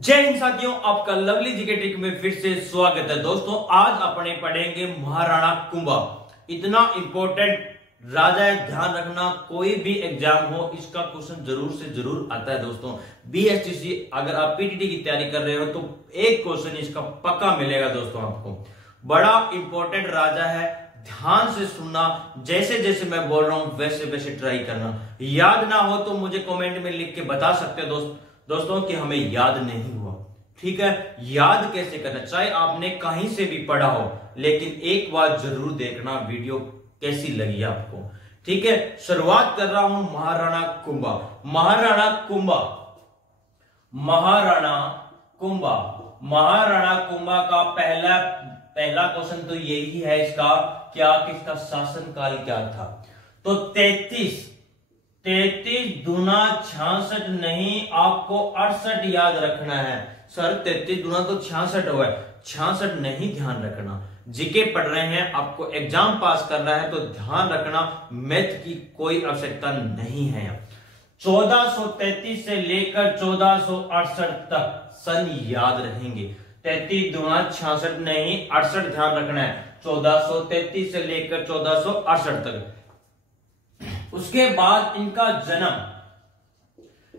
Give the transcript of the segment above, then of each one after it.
जय हिंद साथियों, आपका लवली जीके ट्रिक में फिर से स्वागत है। दोस्तों आज अपने पढ़ेंगे महाराणा कुंभा। इतना इंपॉर्टेंट राजा है, ध्यान रखना कोई भी एग्जाम हो इसका क्वेश्चन जरूर से जरूर आता है। दोस्तों बीएसटीसी अगर आप पीटीटी की तैयारी कर रहे हो तो एक क्वेश्चन इसका पक्का मिलेगा। दोस्तों आपको बड़ा इंपॉर्टेंट राजा है, ध्यान से सुनना, जैसे जैसे मैं बोल रहा हूं वैसे वैसे ट्राई करना। याद ना हो तो मुझे कमेंट में लिख के बता सकते हो दोस्तों कि हमें याद नहीं हुआ। ठीक है, याद कैसे करना, चाहे आपने कहीं से भी पढ़ा हो, लेकिन एक बार जरूर देखना वीडियो कैसी लगी आपको। ठीक है, शुरुआत कर रहा हूं महाराणा कुंभा। महाराणा कुंभा, महाराणा कुंभा, महाराणा कुंभा का पहला क्वेश्चन तो यही है इसका, क्या किसका शासनकाल क्या था। तो 33 दूना 66 नहीं, आपको 68 याद रखना है। सर 33 दूना तो 66 हुआ है, 66 नहीं ध्यान रखना। जीके पढ़ रहे हैं, आपको एग्जाम पास करना है तो ध्यान रखना, मैथ की कोई आवश्यकता नहीं है। 1433 से लेकर 1468 तक सन याद रहेंगे। 33 दूना 66 नहीं, 68 ध्यान रखना है। 1433 से लेकर 1468 तक। उसके बाद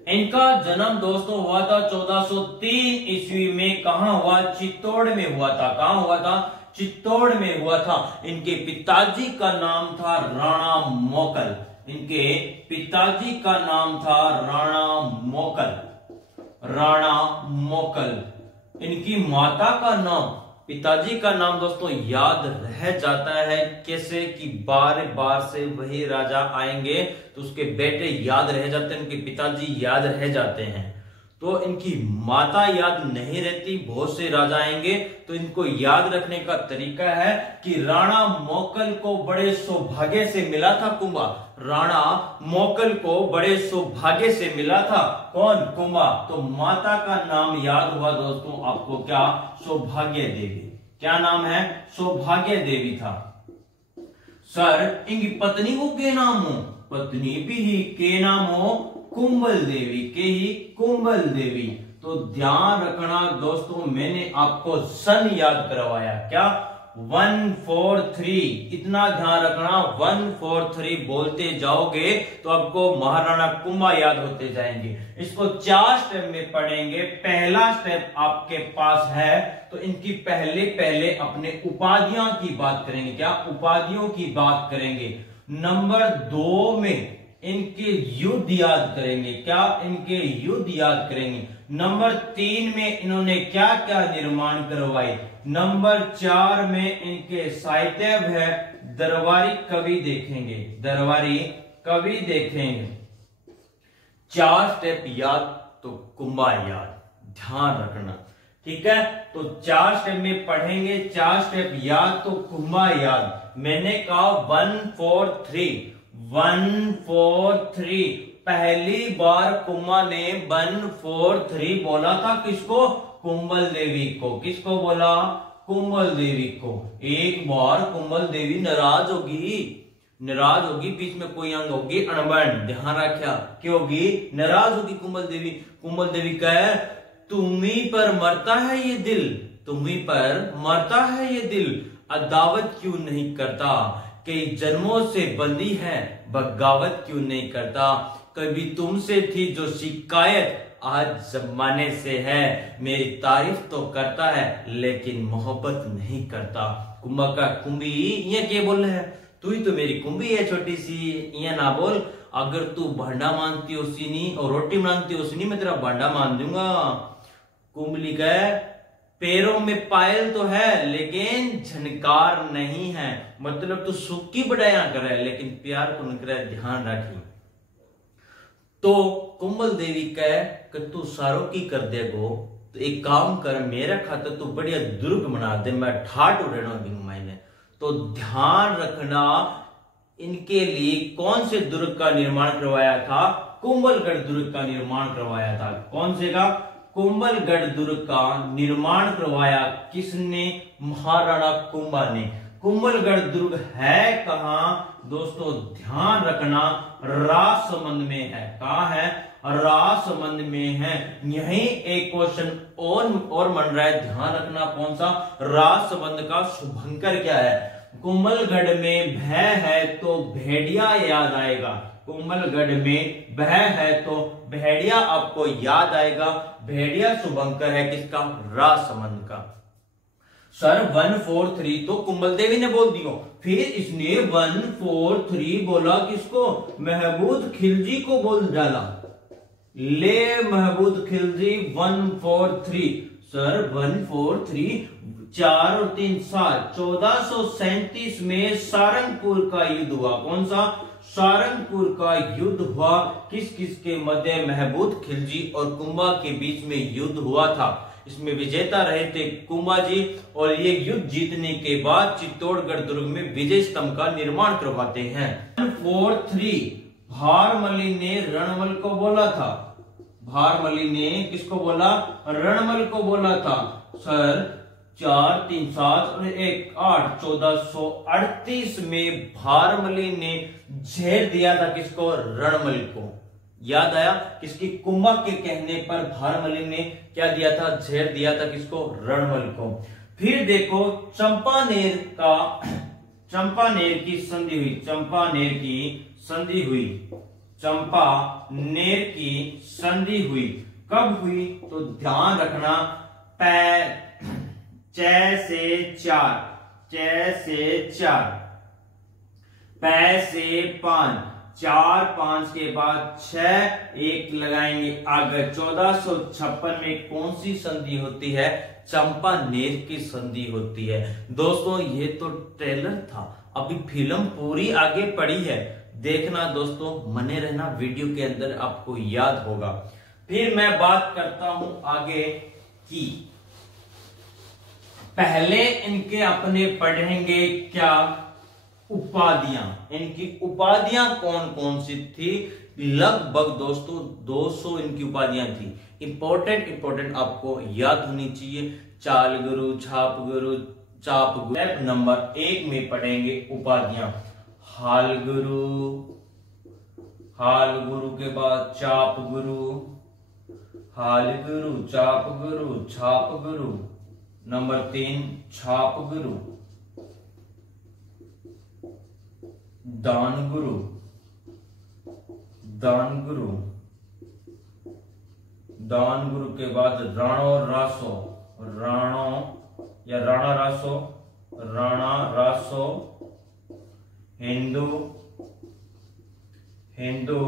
इनका जन्म दोस्तों हुआ था 1403 ईस्वी में। कहां हुआ? चित्तौड़ में हुआ था। कहां हुआ था? चित्तौड़ में हुआ था। इनके पिताजी का नाम था राणा मोकल। इनके पिताजी का नाम था राणा मोकल। राणा मोकल। इनकी माता का नाम, पिताजी का नाम दोस्तों याद रह जाता है कैसे कि बार बार से वही राजा आएंगे तो उसके बेटे याद रह जाते हैं, उनके पिताजी याद रह जाते हैं। तो इनकी माता याद नहीं रहती, बहुत से राजा आएंगे तो इनको याद रखने का तरीका है कि राणा मोकल को बड़े सौभाग्य से मिला था कुंभा। राणा मोकल को बड़े सौभाग्य से मिला था कौन? कुंभा। तो माता का नाम याद हुआ दोस्तों आपको, क्या? सौभाग्य देवी। क्या नाम है? सौभाग्य देवी था। सर इनकी पत्नी को के नाम हो? पत्नी भी ही के नाम हो कुंभल देवी, के ही कुंभल देवी। तो ध्यान रखना दोस्तों, मैंने आपको सन याद करवाया, क्या? 143, इतना ध्यान रखना। 143 बोलते जाओगे तो आपको महाराणा कुंभा याद होते जाएंगे। इसको 4 स्टेप में पढ़ेंगे। पहला स्टेप आपके पास है तो इनकी पहले अपने उपाधियां की बात करेंगे। क्या? उपाधियों की बात करेंगे। नंबर 2 में इनके युद्ध याद करेंगे। क्या? इनके युद्ध याद करेंगे। नंबर 3 में इन्होंने क्या क्या निर्माण करवाए। नंबर 4 में इनके साहित्य है, दरबारी कवि देखेंगे। दरबारी कवि देखेंगे। 4 स्टेप याद तो कुंभा याद, ध्यान रखना। ठीक है, तो 4 स्टेप में पढ़ेंगे, 4 स्टेप याद तो कुंभा याद। मैंने कहा 143 पहली बार कुंभा ने 143 बोला था किसको? कुंभल देवी को। किसको बोला? कुंभल देवी को। एक बार कुंभल देवी नाराज होगी, बीच में कोई अंग होगी अणबन, ध्यान रखा, क्यों होगी? नाराज होगी कुंभल देवी। कुंभल देवी कहे तुम्ही पर मरता है ये दिल, तुम्ही पर मरता है ये दिल, अदावत क्यों नहीं करता, कई जन्मों से बंदी है बगावत क्यों नहीं करता, कभी तुमसे थी जो शिकायत आज जमाने से है, मेरी तारीफ तो करता है लेकिन मोहब्बत नहीं करता। कुंभा का कुंभी ये क्या बोल रहा है? तू ही तो मेरी कुंभी है छोटी सी, ये ना बोल। अगर तू भांडा मानती हो सीनी और रोटी मानती हो सीनी, मैं तेरा भांडा मान दूंगा। कुंभली का पैरों में पायल तो है लेकिन झनकार नहीं है, मतलब तू सुखी बढ़ाया करे लेकिन प्यार को न करे, ध्यान रखी। तो कुंभल देवी कहे कि तू सारों की कर देगो तो एक काम कर, मेरा खातर तू बढ़िया दुर्ग बना दे, मैं ठाट उड़ना मैंने। तो ध्यान रखना, इनके लिए कौन से दुर्ग का निर्माण करवाया था? कुंभलगढ़ दुर्ग का निर्माण करवाया था। कौन से का? कुंभलगढ़ दुर्ग का निर्माण करवाया किसने? महाराणा कुंभा ने। कुंभलगढ़ दुर्ग है कहां दोस्तों? ध्यान रखना, राजसमंद में है। कहां है? रासमंद में है। यही एक क्वेश्चन और मन रहा है, ध्यान रखना कौन सा, रासमंद का शुभंकर क्या है। कोमलगढ़ में भय है तो भेड़िया याद आएगा। कोमलगढ़ में भय है तो भेड़िया आपको याद आएगा। भेड़िया शुभंकर है किसका, रासमंद का। सर 1 4 3 तो कुंबल देवी ने बोल दियो, फिर इसने 1 4 3 बोला किसको, महमूद खिलजी को बोल डाला। ले महमूद खिलजी 1 4 3। सर 1 4 3 4 और 3 7, 1437 में सारंगपुर का युद्ध हुआ। कौन सा, सारंगपुर का युद्ध हुआ। किस किस के मध्य, महमूद खिलजी और कुंभा के बीच में युद्ध हुआ था। इसमें विजेता रहे थे कुंभा जी, और ये युद्ध जीतने के बाद चित्तौड़गढ़ दुर्ग में विजय स्तंभ का निर्माण करवाते हैं। 4 3 भारमली ने रणमल को बोला था। भारमली ने किसको बोला, रणमल को बोला था। सर 4 3 7 और 1 8, 1438 में भारमली ने झेल दिया था किसको, रणमल को। याद आया, किसकी, कुंभा के कहने पर भारमली ने क्या दिया था, झेल दिया था किसको, रणमल को। फिर देखो चंपानेर की संधि हुई। चंपानेर की संधि हुई। चंपानेर की संधि हुई कब हुई, तो ध्यान रखना, 6 से 4, 6 से 4, 5 से 5, 4 5 के बाद 6 1 लगाएंगे आगे। 1456 में कौन सी संधि होती है, चंपानेर की संधि होती है। दोस्तों ये तो ट्रेलर था, अभी फिल्म पूरी आगे पड़ी है, देखना दोस्तों, बने रहना वीडियो के अंदर, आपको याद होगा। फिर मैं बात करता हूं आगे की, पहले इनके अपने पढ़ेंगे क्या, उपाधियां। इनकी उपाधियां कौन कौन सी थी, लगभग दोस्तों 200 इनकी उपाधियां थी। इंपॉर्टेंट आपको याद होनी चाहिए। चाल गुरु, छाप गुरु, चाप गुरु। नंबर 1 में पढ़ेंगे उपाधियां, हाल गुरु, हाल गुरु के बाद चाप गुरु, हाल गुरु, चाप गुरु, छाप गुरु। नंबर 3 छाप गुरु, दान गुरु, दान गुरु, दान गुरु के बाद राणो रासो, राणो या राणा रासो, राणा रासो, हिंदू, हिंदू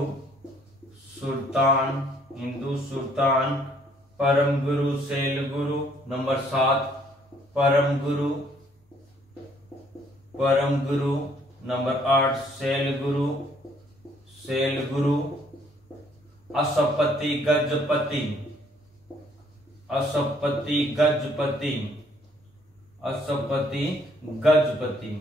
सुल्तान, हिंदू सुल्तान, परम गुरु, शैल गुरु। नंबर 7 परम गुरु, परम गुरु। नंबर 8 शैल गुरु, शैल गुरु। असपति गजपति, असपति गजपति, असपति गजपति,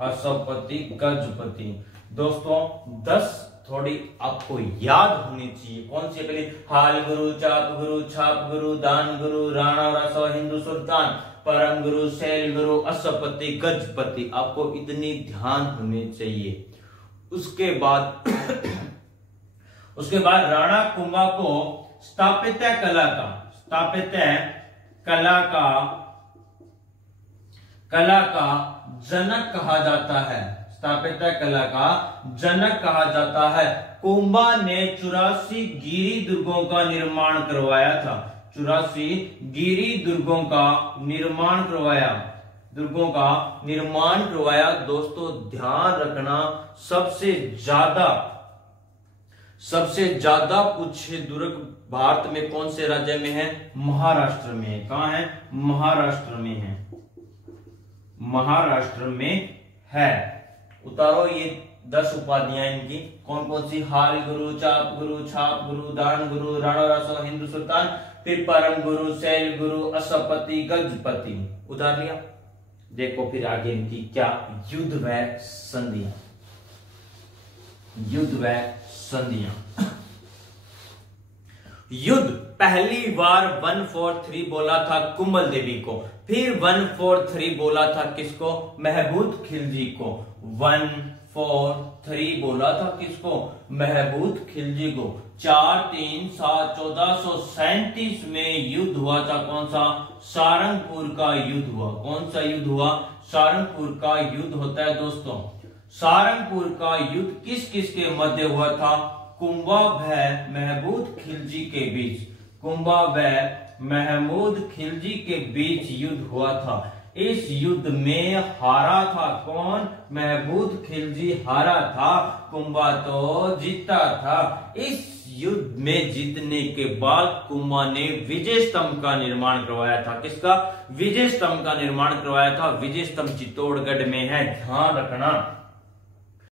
असपति गजपति। दोस्तों 10 थोड़ी आपको याद होनी चाहिए। कौन सी पहले, हाल गुरु, चाप गुरु, छाप गुरु, दान गुरु, राणा रासो, हिंदू सुल्तान, परम गुरु, शैल गुरु, असपति गजपति, आपको इतनी ध्यान होनी चाहिए। उसके बाद उसके बाद राणा कुंभा को स्थापत्य कला का, स्थापत्य कला का जनक कहा जाता है। स्थापत्य कला का जनक कहा जाता है। कुंभा ने 84 गिरी दुर्गों का निर्माण करवाया था। 84 गिरी दुर्गों का निर्माण करवाया, दुर्गों का निर्माण करवाया। दोस्तों ध्यान रखना, सबसे ज्यादा पूछे दुर्ग भारत में कौन से राज्य में है, महाराष्ट्र में है। कहां है, महाराष्ट्र में है, महाराष्ट्र में है। उतारो ये 10 उपाधियां इनकी, कौन कौन सी, हाल गुरु, चाप गुरु, छाप गुरु, दान गुरु, राणा रासो, हिंदू सुल्तान, फिर परम गुरु, शैल गुरु, असपति गजपति। उतार लिया। देखो फिर आगे इनकी क्या, युद्ध व संधियां, युद्ध व संधियां। युद्ध पहली बार 143 बोला था कुंभल देवी को, फिर 143 बोला था किसको, महमूद खिलजी को। 143 बोला था किसको, महमूद खिलजी को। 1437 में युद्ध हुआ था। कौन सा? सारंगपुर का युद्ध हुआ। कौन सा युद्ध हुआ? सारंगपुर का युद्ध होता है दोस्तों। सारंगपुर का युद्ध किस किस के मध्य हुआ था? कुंभा व महमूद खिलजी के बीच। कुंभा व महमूद खिलजी के बीच युद्ध हुआ था। इस युद्ध में हारा था कौन? महमूद खिलजी हारा था, कुंभा तो जीता था। इस युद्ध में जीतने के बाद कुंभा ने विजय स्तंभ का निर्माण करवाया था। किसका? विजय स्तंभ का निर्माण करवाया था। विजय स्तंभ चित्तौड़गढ़ में है, ध्यान रखना।